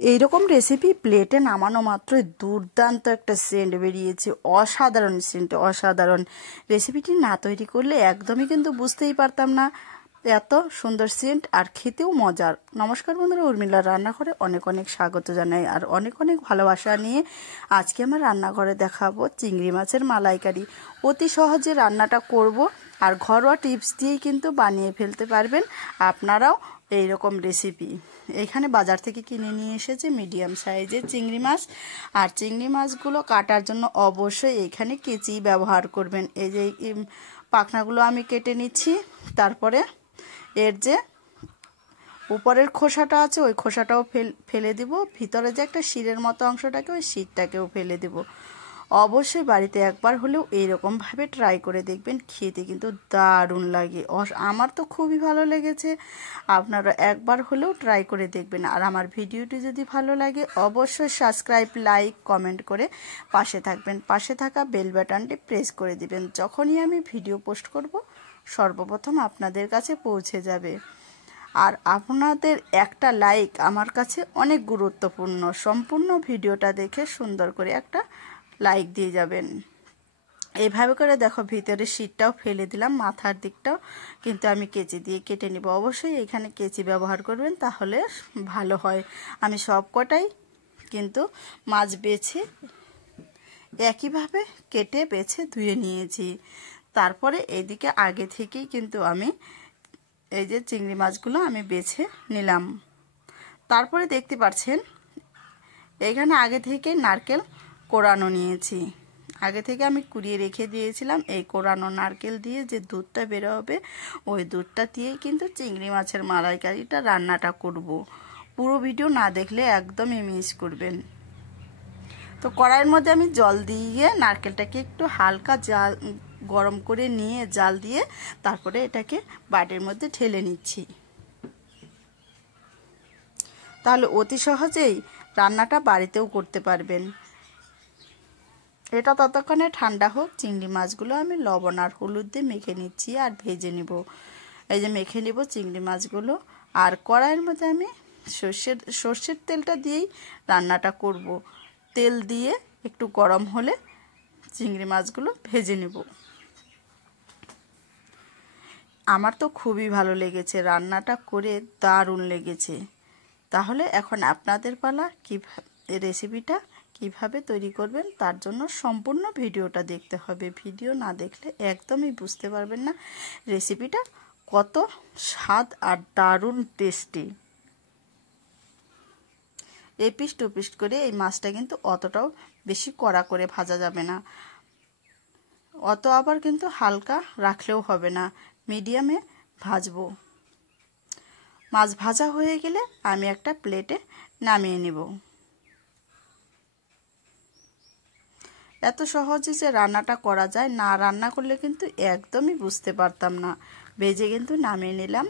এইরকম রেসিপি প্লেটে নামানো মাত্রই দুর্দান্ত একটা সেন্ট বেরিয়েছে, অসাধারণ সেন্ট, অসাধারণ। রেসিপিটি না তৈরি করলে একদমই কিন্তু বুঝতেই পারতাম না এত সুন্দর সেন্ট, আর খেতেও মজার। নমস্কার বন্ধুরা, উর্মিলার রান্নাঘরে অনেক অনেক স্বাগত জানাই আর অনেক অনেক ভালোবাসা নিয়ে আজকে আমার রান্নাঘরে দেখাবো চিংড়ি মাছের মালাইকারি। অতি সহজে রান্নাটা করব আর ঘরোয়া টিপস দিয়েই কিন্তু বানিয়ে ফেলতে পারবেন আপনারাও এইরকম রেসিপি। এখানে বাজার থেকে কিনে নিয়ে এসেছে মিডিয়াম সাইজের চিংড়ি মাছ, আর চিংড়ি মাছগুলো কাটার জন্য অবশ্যই এখানে কেচি ব্যবহার করবেন। এই যে পাখনাগুলো আমি কেটে নিচ্ছি, তারপরে এর যে উপরের খোসাটা আছে ওই খোসাটাও ফেলে দিব, ভিতরে যে একটা শিরের মতো অংশটাকে ওই শিরটাকেও ফেলে দিব। অবশ্যই বাড়িতে একবার হলেও এইরকমভাবে ট্রাই করে দেখবেন, খেতে কিন্তু দারুণ লাগে। আমার তো খুবই ভালো লেগেছে, আপনারা একবার হলেও ট্রাই করে দেখবেন। আর আমার ভিডিওটি যদি ভালো লাগে অবশ্যই সাবস্ক্রাইব, লাইক, কমেন্ট করে পাশে থাকবেন। পাশে থাকা বেল বাটনটি প্রেস করে দিবেন, যখনই আমি ভিডিও পোস্ট করব সর্বপ্রথম আপনাদের কাছে পৌঁছে যাবে। আর আপনাদের একটা লাইক আমার কাছে অনেক গুরুত্বপূর্ণ। সম্পূর্ণ ভিডিওটা দেখে সুন্দর করে একটা লাইক দিয়ে যাবেন। এইভাবে করে দেখো ভিতরে শীটটাও ফেলে দিলাম, মাথার দিকটাও কিন্তু আমি কেচি দিয়ে কেটে নিব। অবশ্যই এখানে কেচি ব্যবহার করবেন, তাহলে ভালো হয়। আমি সব কটাই কিন্তু মাছ বেছে একইভাবে কেটে বেছে ধুয়ে নিয়েছি। তারপরে এইদিকে আগে থেকেই কিন্তু আমি এই যে চিংড়ি মাছগুলো আমি বেছে নিলাম। তারপরে দেখতে পাচ্ছেন এখানে আগে থেকে নারকেল কোরানো নিয়েছি। আগে থেকে আমি কুড়িয়ে রেখে দিয়েছিলাম। এই কোরানো নারকেল দিয়ে যে দুধটা বেরো হবে ওই দুধটা দিয়েই কিন্তু চিংড়ি মাছের মালাইকারিটা রান্নাটা করব। পুরো ভিডিও না দেখলে একদমই মিস করবেন। তো কড়াইয়ের মধ্যে আমি জল দিয়ে নারকেলটাকে একটু হালকা জাল গরম করে নিয়ে জাল দিয়ে তারপরে এটাকে বাটির মধ্যে ঢেলে নিচ্ছি। তাহলে অতি সহজেই রান্নাটা বাড়িতেও করতে পারবেন। এটা ততক্ষণে ঠান্ডা হোক। চিংড়ি মাছগুলো আমি লবণ আর হলুদ দিয়ে মেখে নিচ্ছি আর ভেজে নিব। এই যে মেখে নিব চিংড়ি মাছগুলো। আর কড়াইয়ের মধ্যে আমি সর্ষের তেলটা দিয়েই রান্নাটা করব। তেল দিয়ে একটু গরম হলে চিংড়ি মাছগুলো ভেজে নেব। আমার তো খুবই ভালো লেগেছে, রান্নাটা করে দারুণ লেগেছে। তাহলে এখন আপনাদের পালা রেসিপিটা কিভাবে তৈরি করবেন তার জন্য সম্পূর্ণ ভিডিওটা দেখতে হবে। ভিডিও না দেখলে একদমই বুঝতে পারবেন না রেসিপিটা কত স্বাদ আর দারুণ টেস্টি। এপিস টুপিস করে এই মাছটা কিন্তু অতটাও বেশি কড়া করে ভাজা যাবে না, অত আবার কিন্তু হালকা রাখলেও হবে না, মিডিয়ামে ভাজবো। মাছ ভাজা হয়ে গেলে আমি একটা প্লেটে নামিয়ে নেব। এত সহজে যে রান্নাটা করা যায়, না রান্না করলে কিন্তু একদমই বুঝতে পারতাম না। ভেজে কিন্তু নামিয়ে নিলাম।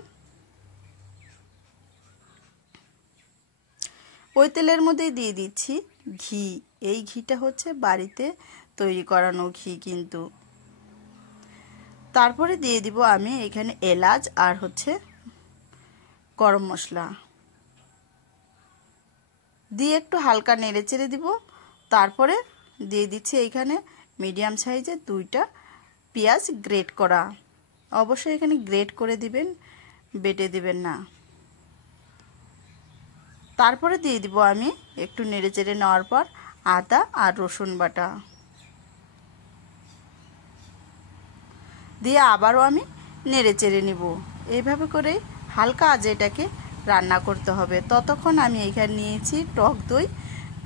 ওই তেলের মধ্যেই দিয়ে দিচ্ছি ঘি। এই ঘিটা হচ্ছে বাড়িতে তৈরি করানো ঘি কিন্তু। তারপরে দিয়ে দিব আমি এখানে এলাচ আর হচ্ছে গরম মশলা দিয়ে একটু হালকা নেড়ে চেড়ে দিব। তারপরে দিয়ে দিচ্ছি এইখানে মিডিয়াম সাইজের 2টা পেঁয়াজ গ্রেট করা। অবশ্যই এখানে গ্রেট করে দিবেন, বেটে দিবেন না। তারপরে দিয়ে দিব আমি একটু নেড়ে চেড়ে নেওয়ার পর আদা আর রসুন বাটা দিয়ে আবারও আমি নেড়ে চেড়ে নিব। এইভাবে করে হালকা আঁচে এটাকে রান্না করতে হবে। ততক্ষণ আমি এখানে নিয়েছি টক দই।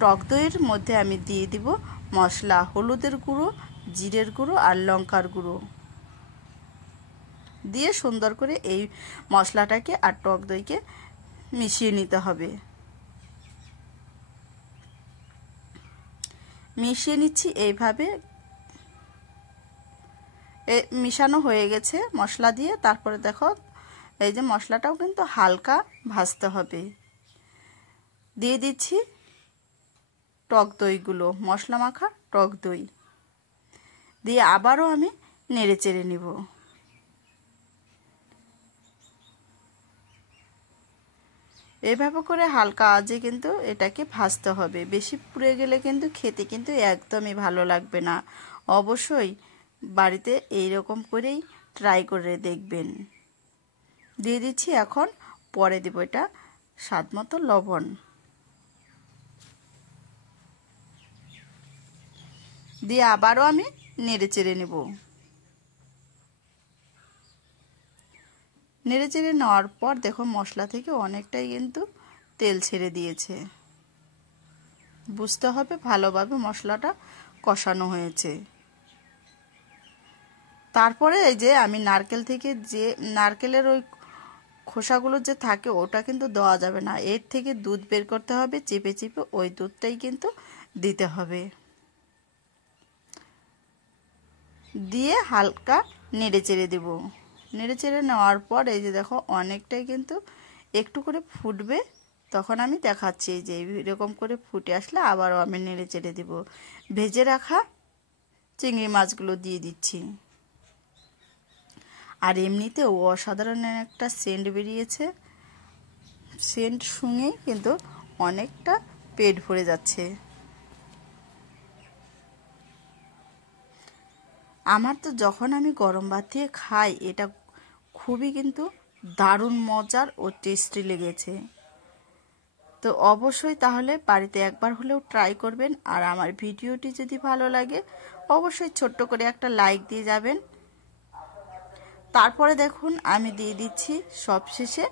টক দইয়ের মধ্যে আমি দিয়ে দিব মশলা, হলুদের গুঁড়ো, জিরের গুঁড়ো আর লঙ্কার গুঁড়ো দিয়ে সুন্দর করে এই মশলাটাকে আর টক দইকে মিশিয়ে নিতে হবে। মিশিয়ে নিচ্ছি এইভাবে। মিশানো হয়ে গেছে মশলা দিয়ে। তারপরে দেখো এই যে মশলাটাও কিন্তু হালকা ভাজতে হবে। দিয়ে দিচ্ছি টক দইগুলো, মশলা মাখা টক দই দিয়ে আবারও আমি নেড়ে চেড়ে নিব। এভাবে করে হালকা আঁচে কিন্তু এটাকে ভাজতে হবে। বেশি পুড়ে গেলে কিন্তু খেতে কিন্তু একদমই ভালো লাগবে না। অবশ্যই বাড়িতে এই রকম করেই ট্রাই করে দেখবেন। দিয়ে দিচ্ছি এখন, পরে দেব এটা স্বাদ মতো লবণ। দিয়ে আবারও আমি নেড়ে চেড়ে নেব। নেড়ে চেড়ে নেওয়ার পর দেখো মশলা থেকে অনেকটাই কিন্তু তেল ছেড়ে দিয়েছে। বুঝতে হবে ভালোভাবে মশলাটা কষানো হয়েছে। তারপরে এই যে আমি নারকেল থেকে যে নারকেলের ওই খোসাগুলো যে থাকে ওটা কিন্তু দেওয়া যাবে না, এর থেকে দুধ বের করতে হবে, চেপে চেপে ওই দুধটাই কিন্তু দিতে হবে। দিয়ে হালকা নেড়ে চেড়ে দেব। নেড়ে চেড়ে নেওয়ার পর এই যে দেখো অনেকটাই কিন্তু একটু করে ফুটবে, তখন আমি দেখাচ্ছি যে এরকম করে ফুটে আসলে আবারও আমি নেড়ে চেড়ে দেব। ভেজে রাখা চিংড়ি মাছগুলো দিয়ে দিচ্ছি। আর এমনিতেও অসাধারণ একটা সেন্ট বেরিয়েছে, সেন্ট শুঙেই কিন্তু অনেকটা পেট ভরে যাচ্ছে। আমার তো যখন আমি গরম ভাত দিয়ে খাই এটা খুবই কিন্তু দারুণ মজার ও টেস্টি লেগেছে। তো অবশ্যই তাহলে বাড়িতে একবার হলেও ট্রাই করবেন। আর আমার ভিডিওটি যদি ভালো লাগে অবশ্যই ছোট্ট করে একটা লাইক দিয়ে যাবেন। তারপরে দেখুন আমি দিয়ে দিচ্ছি সবশেষে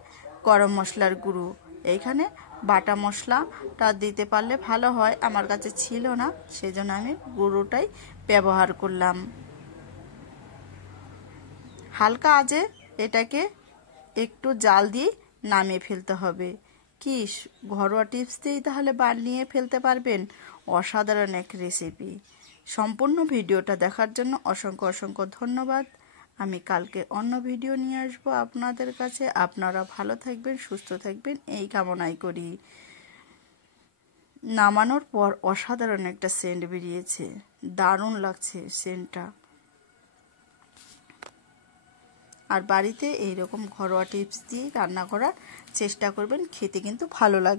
গরম মশলার গুঁড়ো। এইখানে বাটা মশলাটা দিতে পারলে ভালো হয়, আমার কাছে ছিল না, সেজন্য আমি গুঁড়োটাই ব্যবহার করলাম। হালকা আঁচে এটাকে একটু জাল দিয়ে নামিয়ে ফেলতে হবে। কি ঘরোয়া টিপস দিয়েই তাহলে বানিয়ে ফেলতে পারবেন অসাধারণ এক রেসিপি। সম্পূর্ণ ভিডিওটা দেখার জন্য অসংখ্য অসংখ্য ধন্যবাদ। আমি কালকে অন্য ভিডিও নিয়ে আসবো আপনাদের কাছে। আপনারা ভালো থাকবেন, সুস্থ থাকবেন এই কামনাই করি। নামানোর পর অসাধারণ একটা সেন্ট বেরিয়েছে, দারুণ লাগছে সেন্টটা। আর বাড়িতে এইরকম ঘরোয়া টিপস দিয়ে রান্না করার চেষ্টা করবেন, খেতে কিন্তু ভালো লাগবে।